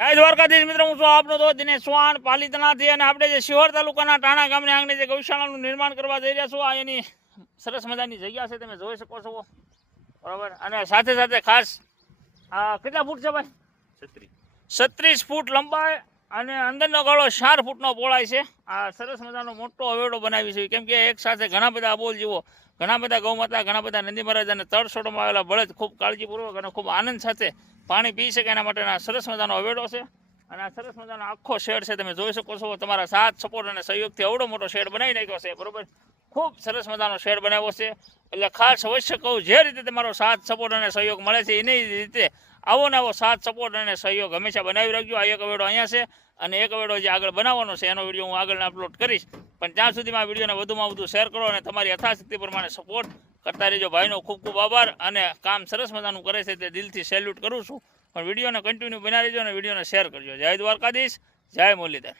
જય દ્વારકાધીશ મિત્રો હું છું આપનો તો દિનેશ ચૌહાણ પાલિતાણાથી અને આપણે જે શિહોર તાલુકાના ટાણા ગામની આંગણે જે ગૌશાળાનું નિર્માણ કરવા જઈ રહ્યા છું આ એની સરસ મજાની જગ્યા છે તમે જોઈ શકો છો. બરાબર? અને સાથે સાથે ખાસ કેટલા ફૂટ છે ભાઈ? છત્રીસ. છત્રીસ ફૂટ લંબાઈ અને અંદરનો ગાળો ચાર ફૂટનો પોળાય છે. આ સરસ મજાનો મોટો અવેડો બનાવી છે. કેમ કે એક સાથે ઘણા બધા બોલ જીવો ઘણા બધા ગૌમાતા, ઘણા બધા નંદી મહારાજ અને તળસોટમાં આવેલા બળદ ખૂબ કાળજીપૂર્વક અને ખૂબ આનંદ સાથે પાણી પી શકે એના માટેના સરસ મજાનો અવેડો છે. અને આ સરસ મજાનો આખો શેડ છે તમે જોઈ શકો છો. તમારા સાથ, સપોર્ટ અને સહયોગથી આવડો મોટો શેડ બનાવી નાખ્યો છે. બરોબર? ખૂબ સરસ મજાનો શેડ બનાવ્યો છે. એટલે ખાસ અવશ્ય કહું, જે રીતે તમારો સાથ, સપોર્ટ અને સહયોગ મળે છે, એની રીતે આવો ને આવો સાથ સપોર્ટ અને સહયોગ. હંમેશા બનાવી રાખજો. આ એક વેડો અહીંયા છે અને એક વેડો જે આગળ બનાવવાનો છે, એનો વીડિયો હું આગળ અપલોડ કરીશ. પણ ત્યાં સુધીમાં વિડીયોને વધુમાં વધુ શેર કરો અને તમારી યથાશક્તિ પ્રમાણે સપોર્ટ કરતા રહેજો. ભાઈનો ખૂબ ખૂબ આભાર અને કામ સરસ મજાનું કરે છે તે દિલથી સેલ્યુટ કરું છું. પણ વિડીયોને કન્ટિન્યુ બનાવી રહેજો અને વિડીયોને શેર કરજો. જય દ્વારકાધીશ. જય મુરલીધર.